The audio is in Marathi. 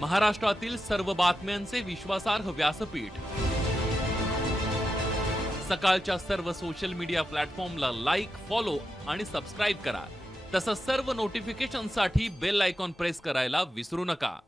महाराष्ट्रातील सर्व बातम्यांचे विश्वासार्ह व्यासपीठ. सकाळच्या सर्व सोशल मीडिया प्लॅटफॉर्मला लाईक, फॉलो आणि सबस्क्राईब करा. तसंच सर्व नोटिफिकेशनसाठी बेल आयकॉन प्रेस करायला विसरू नका.